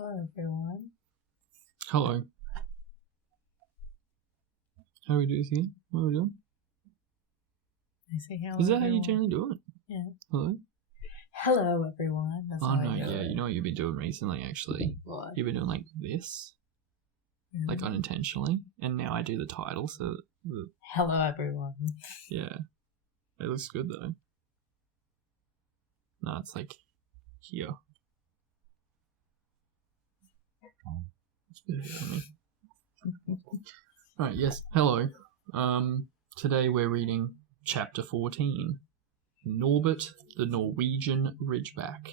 Hello, everyone. Hello. How do we do this again? What are we doing? I say hello. Is that everyone. how you generally do it? Yeah. Hello? Hello, everyone. That's Oh, how no, I do yeah. it. You know what you've been doing recently, actually? What? You've been doing, like, this. Really? Like, unintentionally. And now I do the title, so... Hello, everyone. Yeah. It looks good, though. No, it's, like, here. It's better for me. Right, yes. Hello. Today we're reading Chapter 14. Norbert, the Norwegian Ridgeback.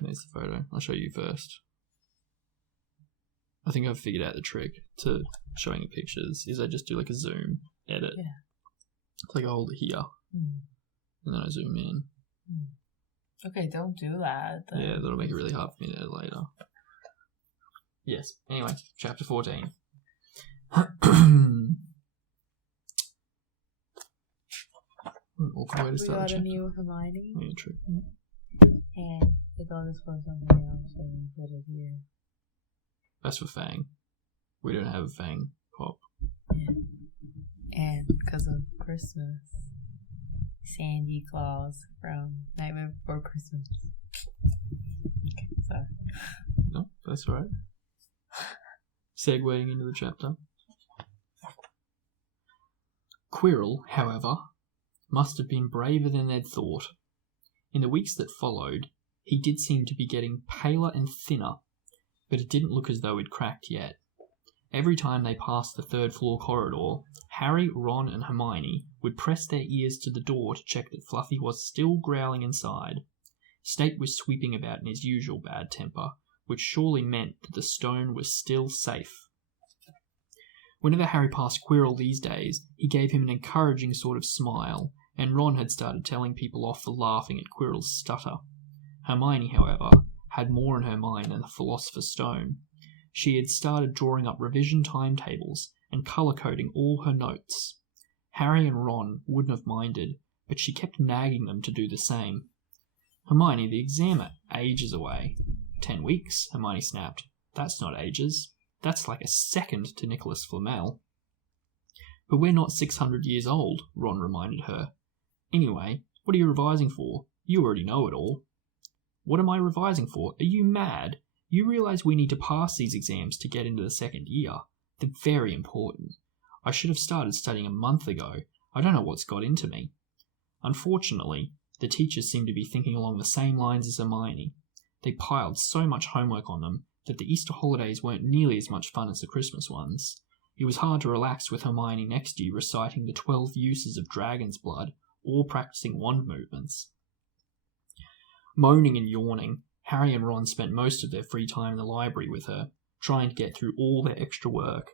There's the photo. I'll show you first. I think I've figured out the trick to showing the pictures is I just do like a zoom edit. Yeah. Like I hold it here. And then I zoom in. Okay, don't do that. Then. Yeah, that'll make it really hard for me to edit later. Yes. Anyway, Chapter 14. Awkward way to We start got a a chapter. new Hermione. Yeah, true. And I thought this was something else, so we put it here. That's for Fang. We don't have a Fang pop. Yeah. And because of Christmas, Sandy Claus from Nightmare Before Christmas. Okay, sorry. No, that's all right. Segueing into the chapter. Quirrell, however, must have been braver than they'd thought. In the weeks that followed, he did seem to be getting paler and thinner, but it didn't look as though he'd cracked yet. Every time they passed the third-floor corridor, Harry, Ron, and Hermione would press their ears to the door to check that Fluffy was still growling inside. Snape was sweeping about in his usual bad temper, which surely meant that the stone was still safe. Whenever Harry passed Quirrell these days, he gave him an encouraging sort of smile, and Ron had started telling people off for laughing at Quirrell's stutter. Hermione, however, had more in her mind than the Philosopher's Stone. She had started drawing up revision timetables and colour-coding all her notes. Harry and Ron wouldn't have minded, but she kept nagging them to do the same. Hermione, the exam are ages away. 10 weeks, Hermione snapped. That's not ages. That's like a second to Nicholas Flamel. But we're not 600 years old, Ron reminded her. Anyway, what are you revising for? You already know it all. What am I revising for? Are you mad? You realise we need to pass these exams to get into the second year. They're very important. I should have started studying a month ago. I don't know what's got into me. Unfortunately, the teachers seemed to be thinking along the same lines as Hermione. They piled so much homework on them that the Easter holidays weren't nearly as much fun as the Christmas ones. It was hard to relax with Hermione next to you reciting the 12 uses of dragon's blood or practicing wand movements. Moaning and yawning, Harry and Ron spent most of their free time in the library with her, trying to get through all their extra work.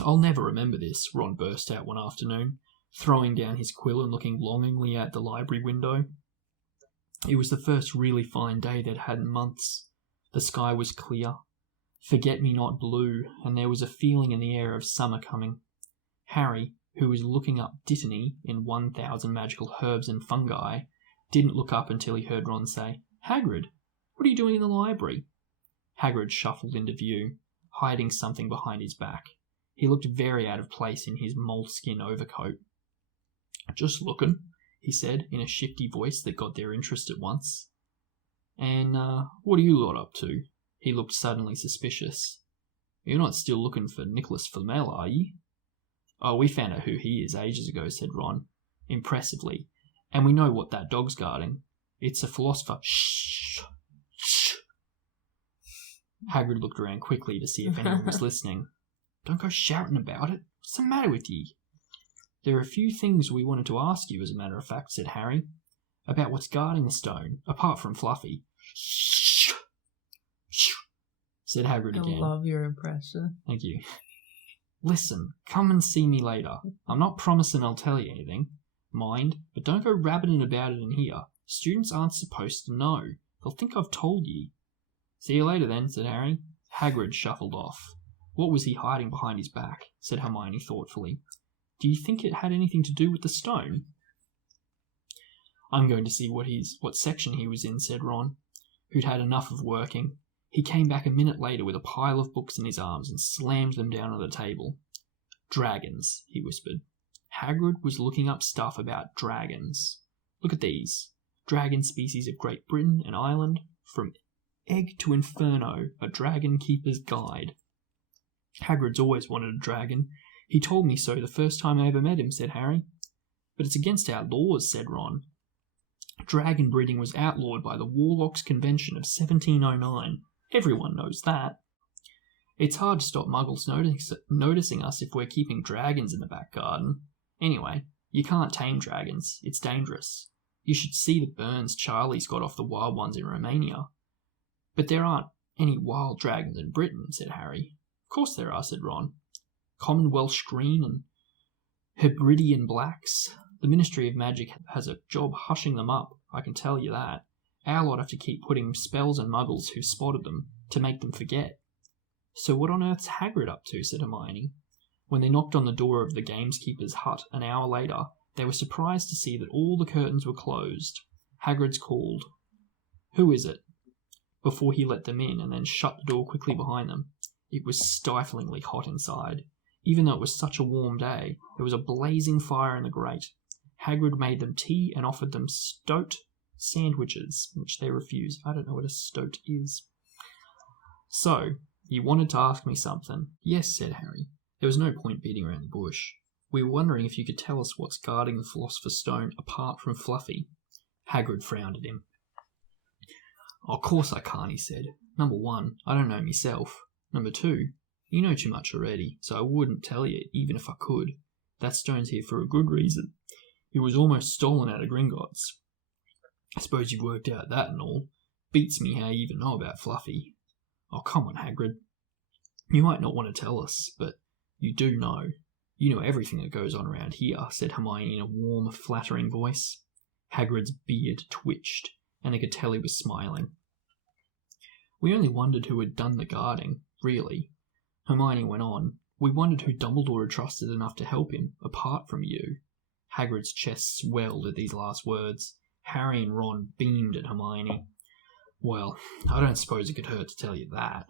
I'll never remember this, Ron burst out one afternoon, throwing down his quill and looking longingly out the library window. It was the first really fine day they'd had in months. The sky was clear, forget-me-not blue, and there was a feeling in the air of summer coming. Harry, who was looking up Dittany in 1000 Magical Herbs and Fungi, didn't look up until he heard Ron say, Hagrid, what are you doing in the library? Hagrid shuffled into view, hiding something behind his back. He looked very out of place in his moleskin overcoat. Just looking, he said in a shifty voice that got their interest at once. And, what are you lot up to? He looked suddenly suspicious. You're not still looking for Nicholas Flamel, are ye? Oh, we found out who he is ages ago, said Ron, impressively. And we know what that dog's guarding. It's a philosopher. Shh! Shh! Hagrid looked around quickly to see if anyone was listening. Don't go shouting about it. What's the matter with ye? There are a few things we wanted to ask you, as a matter of fact, said Harry. About what's guarding the stone, apart from Fluffy. Shh! Shh! Said Hagrid again. I love your impression. Thank you. Listen, come and see me later. I'm not promising I'll tell you anything. Mind, but don't go rabbiting about it in here. Students aren't supposed to know. They'll think I've told ye. See you later then, said Harry. Hagrid shuffled off. What was he hiding behind his back? Said Hermione thoughtfully. Do you think it had anything to do with the stone? I'm going to see what section he was in, said Ron, who'd had enough of working. He came back a minute later with a pile of books in his arms and slammed them down on the table. Dragons, he whispered. Hagrid was looking up stuff about dragons. Look at these. Dragon species of Great Britain and Ireland. From Egg to Inferno, a Dragon Keeper's Guide. Hagrid's always wanted a dragon. He told me so the first time I ever met him, said Harry. But it's against our laws, said Ron. Dragon breeding was outlawed by the Warlocks Convention of 1709. Everyone knows that. It's hard to stop muggles noticing us if we're keeping dragons in the back garden. Anyway, you can't tame dragons. It's dangerous. You should see the burns Charlie's got off the wild ones in Romania. But there aren't any wild dragons in Britain, said Harry. Of course there are, said Ron. Common Welsh green and Hebridean blacks. The Ministry of Magic has a job hushing them up, I can tell you that. Our lot have to keep putting spells on muggles who spotted them to make them forget. So what on earth's Hagrid up to, said Hermione. When they knocked on the door of the gamekeeper's hut an hour later, they were surprised to see that all the curtains were closed. Hagrid's called. Who is it? Before he let them in and then shut the door quickly behind them. It was stiflingly hot inside. Even though it was such a warm day, there was a blazing fire in the grate. Hagrid made them tea and offered them stoat sandwiches, which they refused. I don't know what a stoat is. So, you wanted to ask me something? Yes, said Harry. There was no point beating around the bush. We were wondering if you could tell us what's guarding the Philosopher's Stone apart from Fluffy. Hagrid frowned at him. Of course I can't, he said. Number 1, I don't know myself. Number 2, you know too much already, so I wouldn't tell you, even if I could. That stone's here for a good reason. It was almost stolen out of Gringotts. I suppose you've worked out that and all. Beats me how you even know about Fluffy. Oh, come on, Hagrid. You might not want to tell us, but you do know. You know everything that goes on around here, said Hermione in a warm, flattering voice. Hagrid's beard twitched, and they could tell he was smiling. We only wondered who had done the guarding, really. Hermione went on. We wondered who Dumbledore had trusted enough to help him, apart from you. Hagrid's chest swelled at these last words. Harry and Ron beamed at Hermione. Well, I don't suppose it could hurt to tell you that.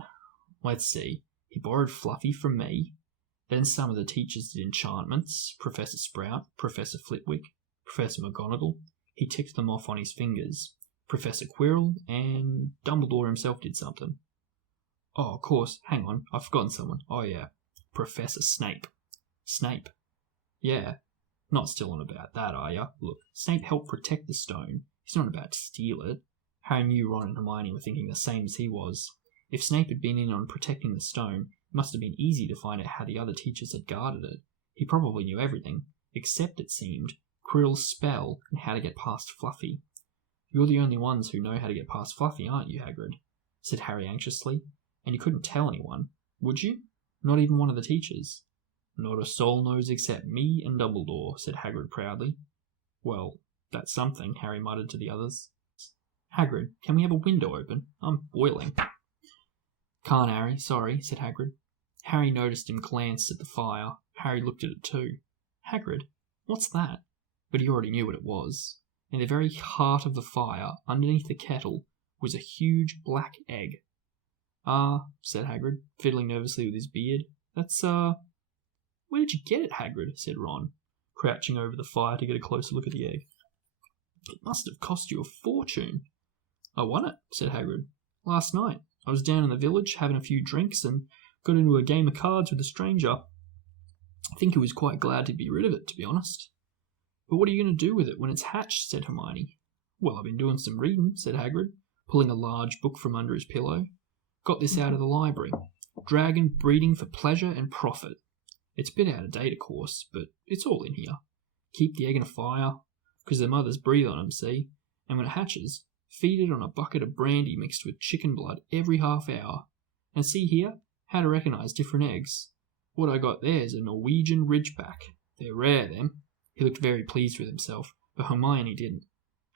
Let's see. He borrowed Fluffy from me. Then some of the teachers did enchantments. Professor Sprout, Professor Flitwick, Professor McGonagall. He ticked them off on his fingers. Professor Quirrell, and Dumbledore himself did something. Oh, of course. Hang on. I've forgotten someone. Oh, yeah. Professor Snape. Snape? Yeah. Not still on about that, are ya? Look, Snape helped protect the stone. He's not about to steal it. Harry knew Ron and Hermione were thinking the same as he was. If Snape had been in on protecting the stone, it must have been easy to find out how the other teachers had guarded it. He probably knew everything, except, it seemed, Quirrell's spell and how to get past Fluffy. You're the only ones who know how to get past Fluffy, aren't you, Hagrid? Said Harry anxiously. And you couldn't tell anyone, would you? Not even one of the teachers. Not a soul knows except me and Dumbledore, said Hagrid proudly. Well, that's something, Harry muttered to the others. Hagrid, can we have a window open? I'm boiling. Can't, Harry, sorry, said Hagrid. Harry noticed him glanced at the fire. Harry looked at it too. Hagrid, what's that? But he already knew what it was. In the very heart of the fire, underneath the kettle, was a huge black egg. Said Hagrid, fiddling nervously with his beard. That's, Where did you get it, Hagrid? Said Ron, crouching over the fire to get a closer look at the egg. It must have cost you a fortune. I won it, said Hagrid. Last night. I was down in the village having a few drinks and got into a game of cards with a stranger. I think he was quite glad to be rid of it, to be honest. But what are you going to do with it when it's hatched? Said Hermione. Well, I've been doing some reading, said Hagrid, pulling a large book from under his pillow. Got this out of the library. Dragon breeding for pleasure and profit. It's a bit out of date, of course, but it's all in here. Keep the egg in a fire, because their mothers breathe on them, see? And when it hatches, feed it on a bucket of brandy mixed with chicken blood every half hour. And see here, how to recognise different eggs. What I got there is a Norwegian Ridgeback. They're rare, them. He looked very pleased with himself, but Hermione didn't.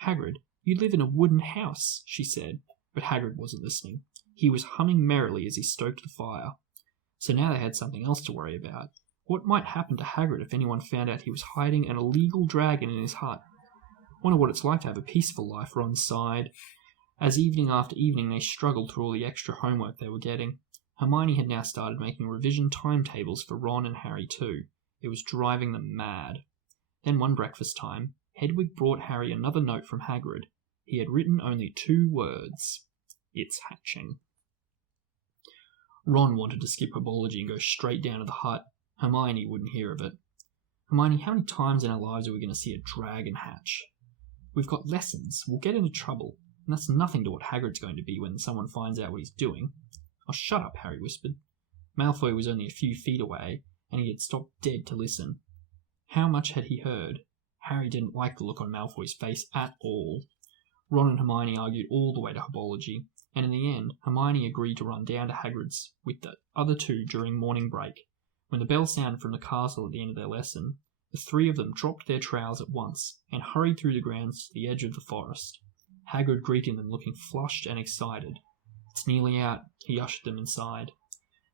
Hagrid, you live in a wooden house, she said, but Hagrid wasn't listening. He was humming merrily as he stoked the fire. So now they had something else to worry about. What might happen to Hagrid if anyone found out he was hiding an illegal dragon in his hut? Wonder what it's like to have a peaceful life, Ron sighed. As evening after evening they struggled through all the extra homework they were getting. Hermione had now started making revision timetables for Ron and Harry too. It was driving them mad. Then one breakfast time, Hedwig brought Harry another note from Hagrid. He had written only 2 words. "It's hatching." Ron wanted to skip herbology and go straight down to the hut. Hermione wouldn't hear of it. "Hermione, how many times in our lives are we going to see a dragon hatch? We've got lessons. We'll get into trouble. And that's nothing to what Hagrid's going to be when someone finds out what he's doing." "Oh, shut up," Harry whispered. Malfoy was only a few feet away, and he had stopped dead to listen. How much had he heard? Harry didn't like the look on Malfoy's face at all. Ron and Hermione argued all the way to herbology, and in the end, Hermione agreed to run down to Hagrid's with the other 2 during morning break. When the bell sounded from the castle at the end of their lesson, the 3 of them dropped their trowels at once and hurried through the grounds to the edge of the forest. Hagrid greeted them looking flushed and excited. "It's nearly out," he ushered them inside.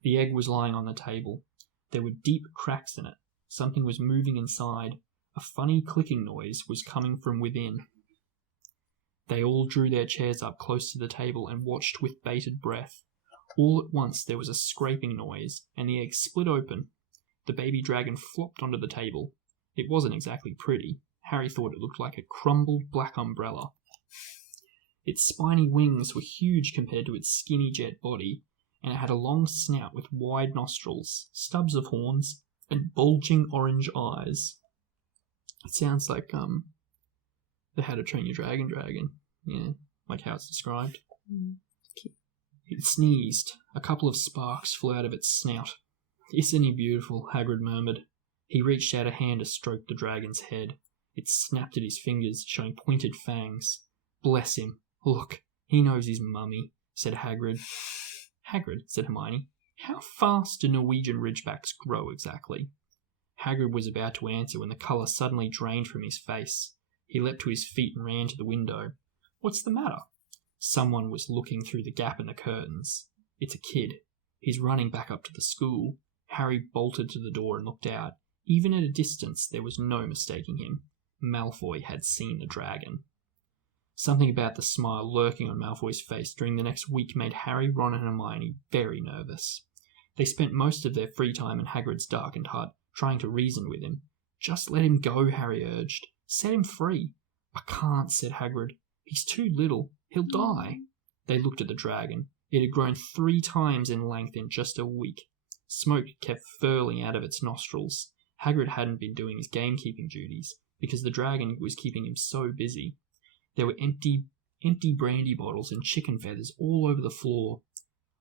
The egg was lying on the table. There were deep cracks in it. Something was moving inside. A funny clicking noise was coming from within. They all drew their chairs up close to the table and watched with bated breath. All at once there was a scraping noise, and the egg split open. The baby dragon flopped onto the table. It wasn't exactly pretty. Harry thought it looked like a crumbled black umbrella. Its spiny wings were huge compared to its skinny jet body, and it had a long snout with wide nostrils, stubs of horns, and bulging orange eyes. It sounds like the How to Train Your Dragon dragon. Yeah, like how it's described. It sneezed. A couple of sparks flew out of its snout. "Isn't he beautiful?" Hagrid murmured. He reached out a hand to stroke the dragon's head. It snapped at his fingers, showing pointed fangs. "Bless him. Look, he knows his mummy," said Hagrid. "Hagrid," said Hermione, "how fast do Norwegian Ridgebacks grow exactly?" Hagrid was about to answer when the colour suddenly drained from his face. He leapt to his feet and ran to the window. "What's the matter?" Someone was looking through the gap in the curtains. "It's a kid. He's running back up to the school." Harry bolted to the door and looked out. Even at a distance, there was no mistaking him. Malfoy had seen the dragon. Something about the smile lurking on Malfoy's face during the next week made Harry, Ron and Hermione very nervous. They spent most of their free time in Hagrid's darkened hut, trying to reason with him. "Just let him go," Harry urged. "Set him free." "I can't," said Hagrid. "He's too little. He'll die." They looked at the dragon. It had grown 3 times in length in just a week. Smoke kept furling out of its nostrils. Hagrid hadn't been doing his gamekeeping duties, because the dragon was keeping him so busy. There were empty brandy bottles and chicken feathers all over the floor.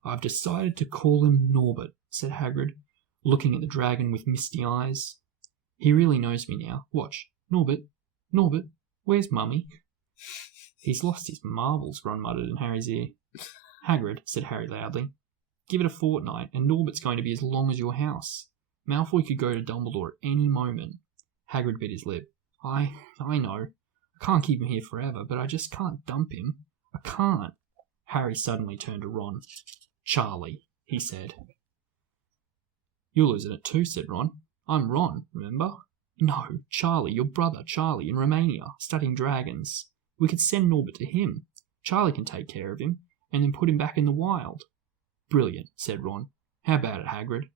"I've decided to call him Norbert," said Hagrid, looking at the dragon with misty eyes. "He really knows me now. Watch. Norbert, Norbert, where's Mummy?" "He's lost his marbles," Ron muttered in Harry's ear. "Hagrid," said Harry loudly, "give it a fortnight, and Norbert's going to be as long as your house. Malfoy could go to Dumbledore at any moment." Hagrid bit his lip. I know. I can't keep him here forever, but I just can't dump him. I can't." Harry suddenly turned to Ron. "Charlie," he said. "You're losing it too," said Ron. "I'm Ron, remember?" "No, Charlie, your brother Charlie in Romania, studying dragons. We could send Norbert to him. Charlie can take care of him, and then put him back in the wild." "Brilliant," said Ron. "How about it, Hagrid?"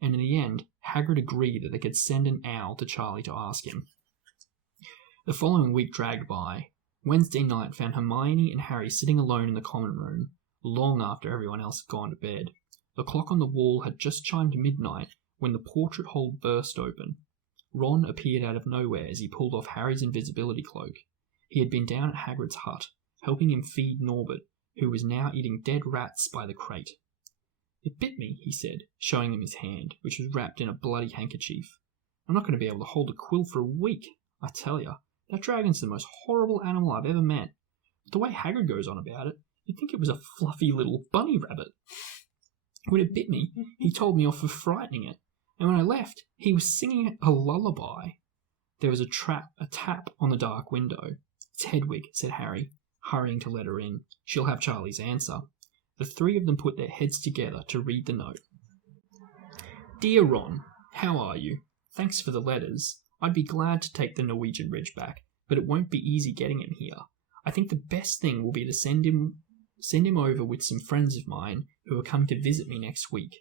And in the end, Hagrid agreed that they could send an owl to Charlie to ask him. The following week dragged by. Wednesday night found Hermione and Harry sitting alone in the common room, long after everyone else had gone to bed. The clock on the wall had just chimed midnight when the portrait hole burst open. Ron appeared out of nowhere as he pulled off Harry's invisibility cloak. He had been down at Hagrid's hut, helping him feed Norbert, who was now eating dead rats by the crate. "It bit me," he said, showing him his hand, which was wrapped in a bloody handkerchief. "I'm not going to be able to hold a quill for a week. I tell you, that dragon's the most horrible animal I've ever met. But the way Hagrid goes on about it, you'd think it was a fluffy little bunny rabbit. When it bit me, he told me off for frightening it, and when I left, he was singing a lullaby." There was a tap on the dark window. "It's Hedwig," said Harry, hurrying to let her in. "She'll have Charlie's answer." The 3 of them put their heads together to read the note. "Dear Ron, how are you? Thanks for the letters. I'd be glad to take the Norwegian Ridgeback, but it won't be easy getting him here. I think the best thing will be to send him over with some friends of mine who are coming to visit me next week.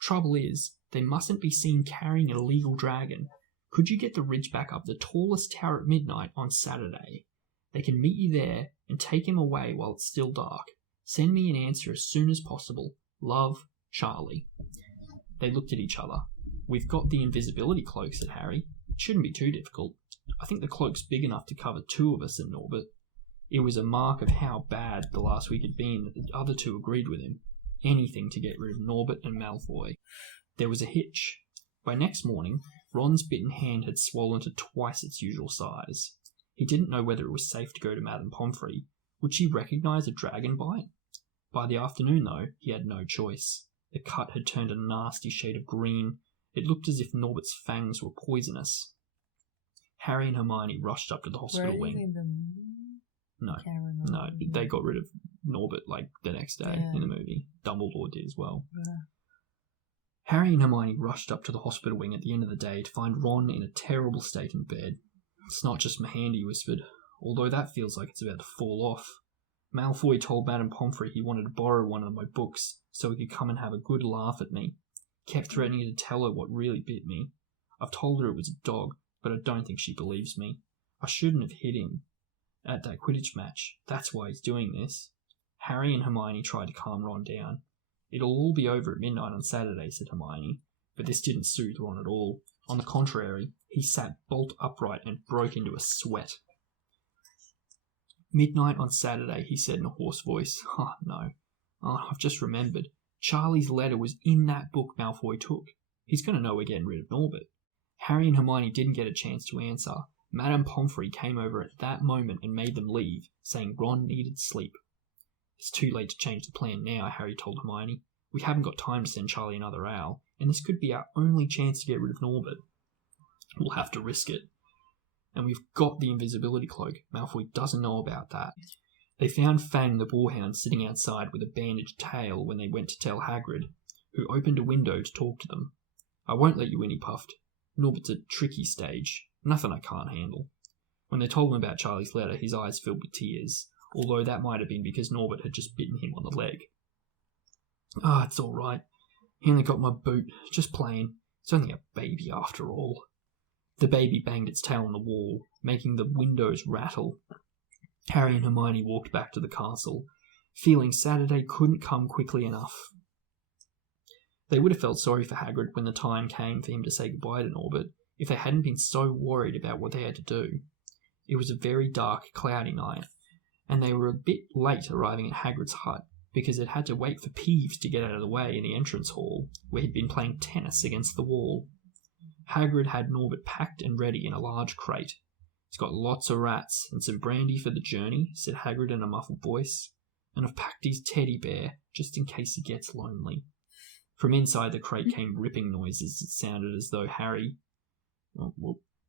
Trouble is, they mustn't be seen carrying an illegal dragon. Could you get the Ridgeback up the tallest tower at midnight on Saturday? They can meet you there and take him away while it's still dark. Send me an answer as soon as possible. Love, Charlie. They looked at each other. We've got the invisibility cloak, said Harry. It shouldn't be too difficult. I think the cloak's big enough to cover two of us, said Norbert. It was a mark of how bad the last week had been that the other two agreed with him. Anything to get rid of Norbert and Malfoy. There was a hitch. By next morning, Ron's bitten hand had swollen to twice its usual size. He didn't know whether it was safe to go to Madame Pomfrey. Would she recognise a dragon bite? By the afternoon, though, he had no choice. The cut had turned a nasty shade of green. It looked as if Norbert's fangs were poisonous. Harry and Hermione rushed up to the hospital wing. No, they got rid of Norbert like the next day in the movie. Dumbledore did as well. Yeah. Harry and Hermione rushed up to the hospital wing at the end of the day to find Ron in a terrible state in bed. It's not just my hand, he whispered, although that feels like it's about to fall off. Malfoy told Madame Pomfrey he wanted to borrow one of my books so he could come and have a good laugh at me. Kept threatening to tell her what really bit me. I've told her it was a dog, but I don't think she believes me. I shouldn't have hit him at that Quidditch match. That's why he's doing this. Harry and Hermione tried to calm Ron down. It'll all be over at midnight on Saturday, said Hermione, but this didn't soothe Ron at all. On the contrary, he sat bolt upright and broke into a sweat. Midnight on Saturday, he said in a hoarse voice. Oh, no. Oh, I've just remembered. Charlie's letter was in that book Malfoy took. He's going to know we're getting rid of Norbert. Harry and Hermione didn't get a chance to answer. Madame Pomfrey came over at that moment and made them leave, saying Ron needed sleep. It's too late to change the plan now, Harry told Hermione. We haven't got time to send Charlie another owl, and this could be our only chance to get rid of Norbert. We'll have to risk it. And we've got the invisibility cloak. Malfoy doesn't know about that. They found Fang the boarhound sitting outside with a bandaged tail when they went to tell Hagrid, who opened a window to talk to them. I won't let you in, he puffed. Norbert's a tricky stage. Nothing I can't handle. When they told him about Charlie's letter, his eyes filled with tears, although that might have been because Norbert had just bitten him on the leg. Ah, it's all right. He only got my boot. Just playing. It's only a baby after all. The baby banged its tail on the wall, making the windows rattle. Harry and Hermione walked back to the castle, feeling Saturday couldn't come quickly enough. They would have felt sorry for Hagrid when the time came for him to say goodbye to Norbert, if they hadn't been so worried about what they had to do. It was a very dark, cloudy night, and they were a bit late arriving at Hagrid's hut, because it had to wait for Peeves to get out of the way in the entrance hall, where he'd been playing tennis against the wall. Hagrid had Norbert packed and ready in a large crate. He's got lots of rats and some brandy for the journey, said Hagrid in a muffled voice, and I've packed his teddy bear just in case he gets lonely. From inside the crate came ripping noises that sounded as though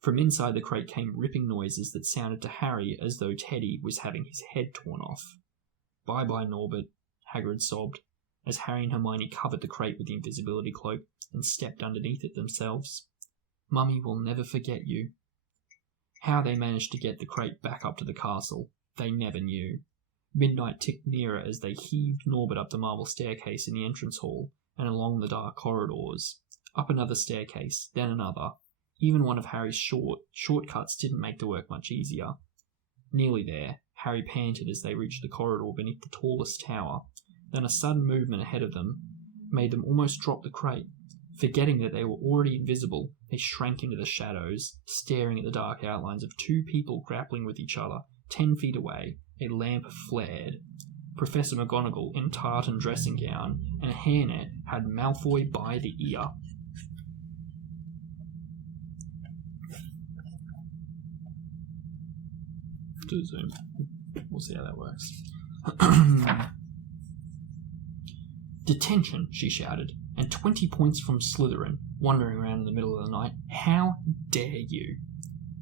From inside the crate came ripping noises that sounded to Harry as though Teddy was having his head torn off. Bye-bye, Norbert, Hagrid sobbed, as Harry and Hermione covered the crate with the invisibility cloak and stepped underneath it themselves. Mummy will never forget you. How they managed to get the crate back up to the castle, they never knew. Midnight ticked nearer as they heaved Norbert up the marble staircase in the entrance hall and along the dark corridors. Up another staircase, then another. Even one of Harry's shortcuts didn't make the work much easier. Nearly there, Harry panted as they reached the corridor beneath the tallest tower. Then a sudden movement ahead of them made them almost drop the crate. Forgetting that they were already invisible, they shrank into the shadows, staring at the dark outlines of two people grappling with each other. 10 feet away, a lamp flared. Professor McGonagall, in tartan dressing gown and a hairnet, had Malfoy by the ear. To zoom. We'll see how that works. Detention, she shouted, and 20 points from Slytherin, wandering around in the middle of the night. How dare you?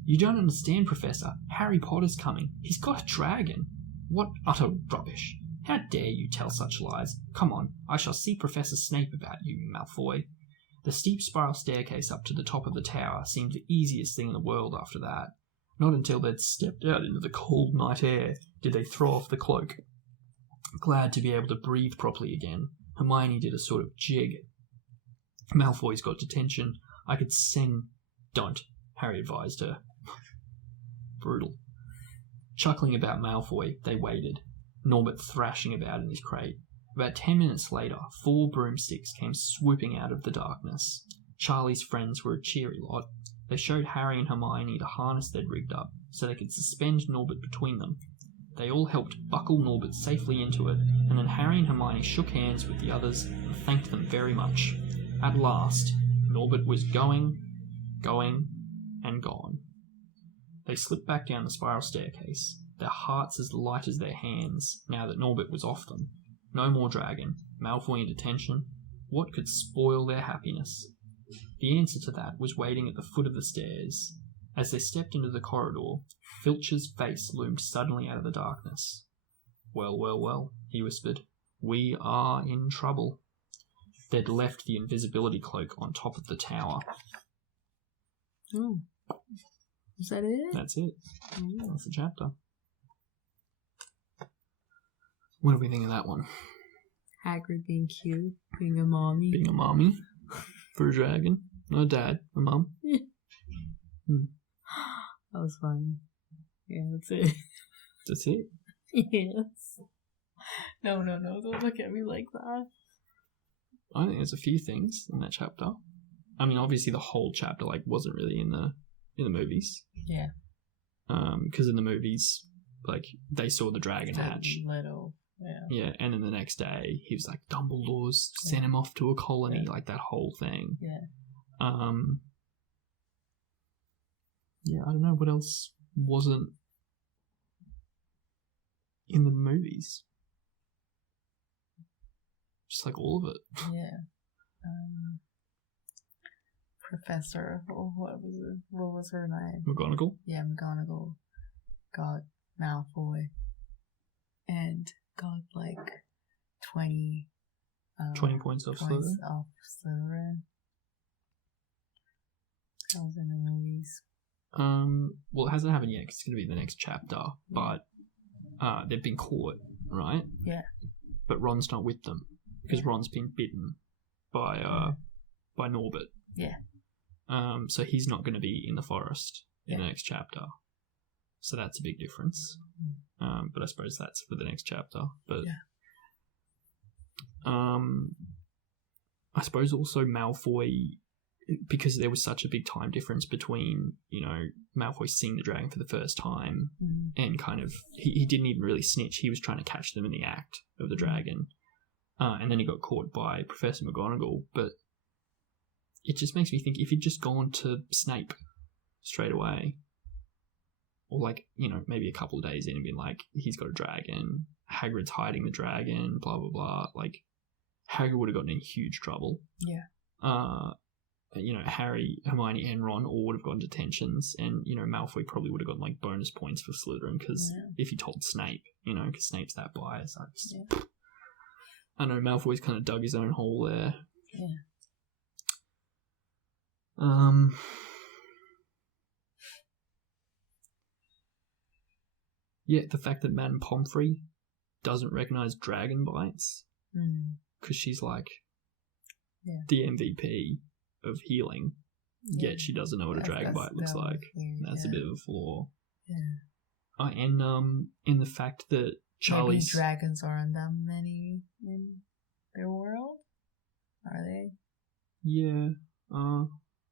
You don't understand, Professor. Harry Potter's coming. He's got a dragon. What utter rubbish. How dare you tell such lies? Come on, I shall see Professor Snape about you, Malfoy. The steep spiral staircase up to the top of the tower seemed the easiest thing in the world after that. Not until they'd stepped out into the cold night air did they throw off the cloak. Glad to be able to breathe properly again, Hermione did a sort of jig. Malfoy's got detention. I could send... Don't, Harry advised her. Brutal. Chuckling about Malfoy, they waited, Norbert thrashing about in his crate. About 10 minutes later, 4 broomsticks came swooping out of the darkness. Charlie's friends were a cheery lot. They showed Harry and Hermione the harness they'd rigged up so they could suspend Norbert between them. They all helped buckle Norbert safely into it, and then Harry and Hermione shook hands with the others and thanked them very much. At last, Norbert was going, and gone. They slipped back down the spiral staircase, their hearts as light as their hands, now that Norbert was off them. No more dragon, Malfoy in detention. What could spoil their happiness? The answer to that was waiting at the foot of the stairs. As they stepped into the corridor, Filch's face loomed suddenly out of the darkness. Well, well, well, he whispered. We are in trouble. They'd left the invisibility cloak on top of the tower. Oh. Is that it? That's it. That's the chapter. What do we think of that one? Hagrid being cute, being a mommy. Being a mommy for a dragon. Not a dad, a mum. That was funny. Yeah, that's it. That's it? Yes. No, don't look at me like that. I think there's a few things in that chapter. I mean, obviously the whole chapter wasn't really in the movies. Yeah. Because in the movies, they saw the dragon hatch. Little. Yeah. Yeah, and then the next day he was like, Dumbledore's sent him off to a colony, that whole thing. Yeah. Yeah, I don't know what else wasn't in the movies. Just all of it. Yeah. Professor, what was her name? McGonagall? Yeah, McGonagall got Malfoy and got 20 points off Slytherin. That was in the movies. Well, it hasn't happened yet because it's going to be the next chapter, but they've been caught, right? Yeah. But Ron's not with them because Ron's been bitten by Norbert. Yeah. So he's not going to be in the forest in the next chapter. So that's a big difference. But I suppose that's for the next chapter. But I suppose also Malfoy, because there was such a big time difference between, Malfoy seeing the dragon for the first time and kind of, he didn't even really snitch. He was trying to catch them in the act of the dragon. And then he got caught by Professor McGonagall. But it just makes me think if he'd just gone to Snape straight away, or maybe a couple of days in and been like, he's got a dragon, Hagrid's hiding the dragon, blah, blah, blah, Hagrid would have gotten in huge trouble. Yeah. Harry, Hermione, and Ron all would have gotten detentions, and, Malfoy probably would have gotten, bonus points for Slytherin, because if he told Snape, because Snape's that biased, I know Malfoy's kind of dug his own hole there. Yeah. Yeah, the fact that Madame Pomfrey doesn't recognise dragon bites, because she's the MVP of healing, yet she doesn't know what a dragon bite looks like. That's a bit of a flaw. Yeah. And in the fact that Charlie's... Maybe dragons aren't that many in their world? Are they? Yeah.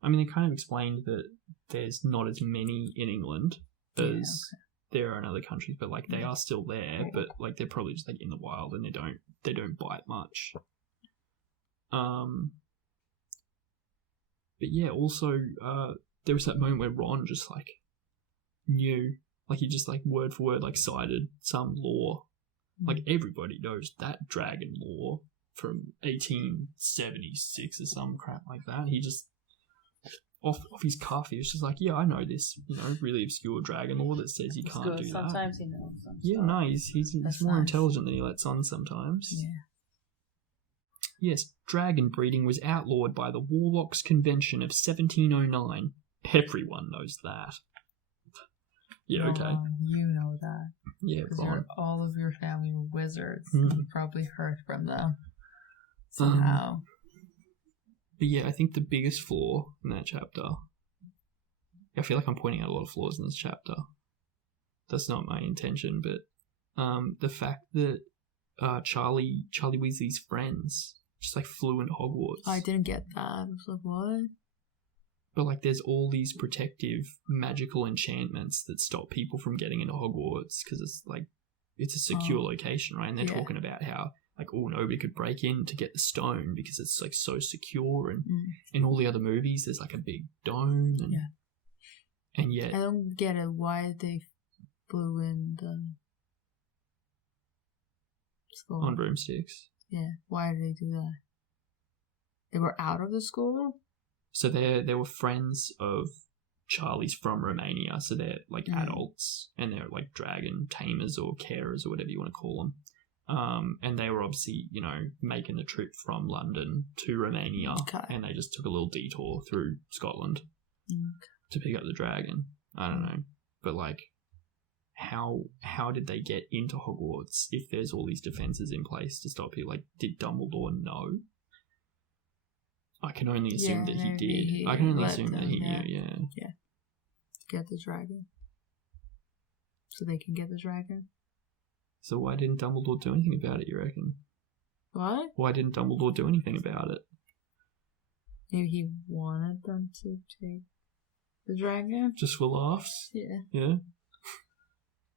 I mean, they kind of explained that there's not as many in England as there are in other countries, but they are still there, but they're probably just in the wild and they don't bite much. But yeah, also there was that moment where Ron just knew, he just word for word cited some law. Everybody knows that dragon law from 1876 or some crap like that. He just off his cuff, he was just yeah, I know this, really obscure dragon law that says you can't do that. Sometimes he knows some Yeah, stuff. no, he's more intelligent than he lets on sometimes. Yeah. Yes, dragon breeding was outlawed by the Warlocks Convention of 1709. Everyone knows that. Yeah, You're okay. wrong. You know that. Yeah, Because fine. all of your family were wizards. Mm. You probably heard from them somehow. But yeah, I think the biggest flaw in that chapter, I feel like I'm pointing out a lot of flaws in this chapter. That's not my intention, but the fact that Charlie Weasley's friends just like flew into Hogwarts. I didn't get that. I was like, what? But like there's all these protective magical enchantments that stop people from getting into Hogwarts because it's a secure location, right? And they're talking about how like, nobody could break in to get the stone because it's like so secure, and in all the other movies there's like a big dome and yet I don't get it. Why they flew in the school on broomsticks. Yeah, why did they do that? They were out of the school? So they were friends of Charlie's from Romania, so they're like adults, and they're like dragon tamers or carers or whatever you want to call them. And they were obviously, making the trip from London to Romania, and they just took a little detour through Scotland to pick up the dragon. I don't know, but like, how did they get into Hogwarts if there's all these defenses in place to stop you? Like, did Dumbledore know? I can only assume that he did. I can only assume that he knew. Yeah. Get the dragon, so they can get the dragon. So why didn't Dumbledore do anything about it, you reckon? What? Why didn't Dumbledore do anything about it? Maybe he wanted them to take the dragon? Just for laughs? Yeah. Yeah?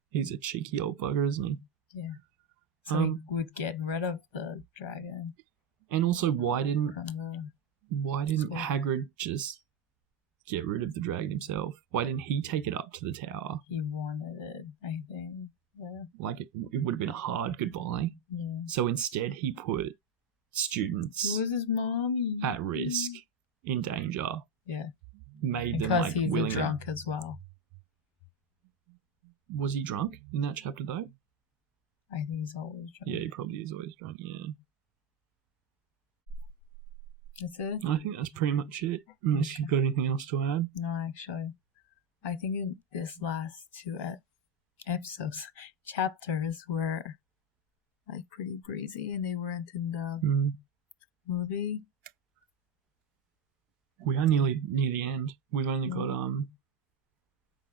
He's a cheeky old bugger, isn't he? Yeah. So he would get rid of the dragon. And also, why didn't Hagrid just get rid of the dragon himself? Why didn't he take it up to the tower? He wanted it, I think. Yeah. Like, it would have been a hard goodbye. Yeah. So instead, he put students Who was his mom? at risk, in danger. Yeah. Made them, because like, he's willing. A drunk as well. Was he drunk in that chapter, though? I think he's always drunk. Yeah, he probably is always drunk, yeah. That's it? I think that's pretty much it, unless you've got anything else to add. No, actually. I think in this last two chapters were like pretty breezy, and they weren't in the movie. We are nearly near the end. We've only got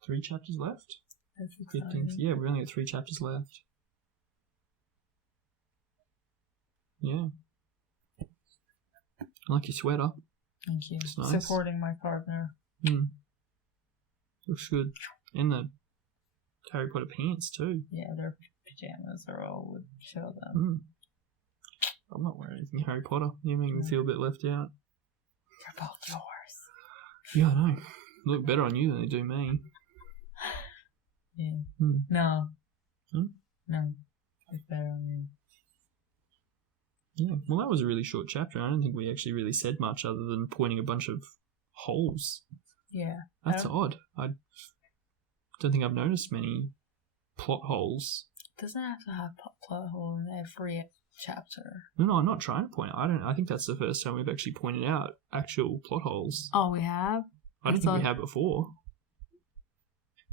3 chapters left. That's exciting. 15th. Yeah, we've only got 3 chapters left. Yeah. I like your sweater. Thank you. It's nice. Supporting my partner. Looks good. And the Harry Potter pants too. Yeah, their pajamas are all would show them. I'm not wearing anything Harry Potter. You make me feel a bit left out. They're both yours. Yeah, I know. They look better on you than they do me. Yeah. No. No. It's better on you. Yeah, well, that was a really short chapter. I don't think we actually really said much other than pointing a bunch of holes. Yeah. That's odd. I don't think I've noticed many plot holes. It doesn't have to have plot hole in every chapter. No, I'm not trying to point out. I think that's the first time we've actually pointed out actual plot holes. Oh, we have? I don't think we have before.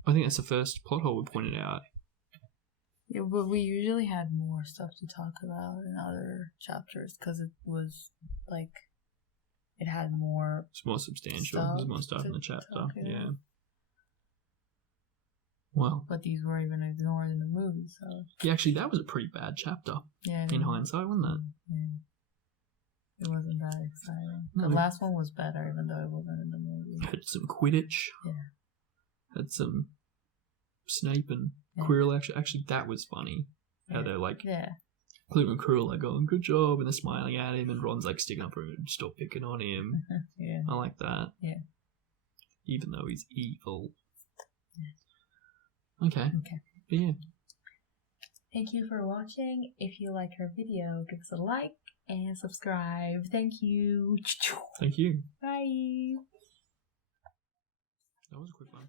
I think that's the first plot hole we pointed out. Yeah, but we usually had more stuff to talk about in other chapters because it was like it had more. It's more substantial. There's more stuff in the chapter. Yeah. Well. But these were even ignored in the movie, so. Yeah, actually, that was a pretty bad chapter. Yeah. In hindsight, wasn't it? Yeah. It wasn't that exciting. No. The last one was better, even though it wasn't in the movie. Had some Quidditch. Yeah. Had some Snape and Quirrell. Actually, that was funny. How they're like, Luke and Quirrell like going, good job, and they're smiling at him, and Ron's like sticking up for him and stop picking on him. Yeah. I like that. Yeah. Even though he's evil. Yeah. Okay. But yeah. Thank you for watching. If you like our video, give us a like and subscribe. Thank you. Thank you. Bye. That was a quick one.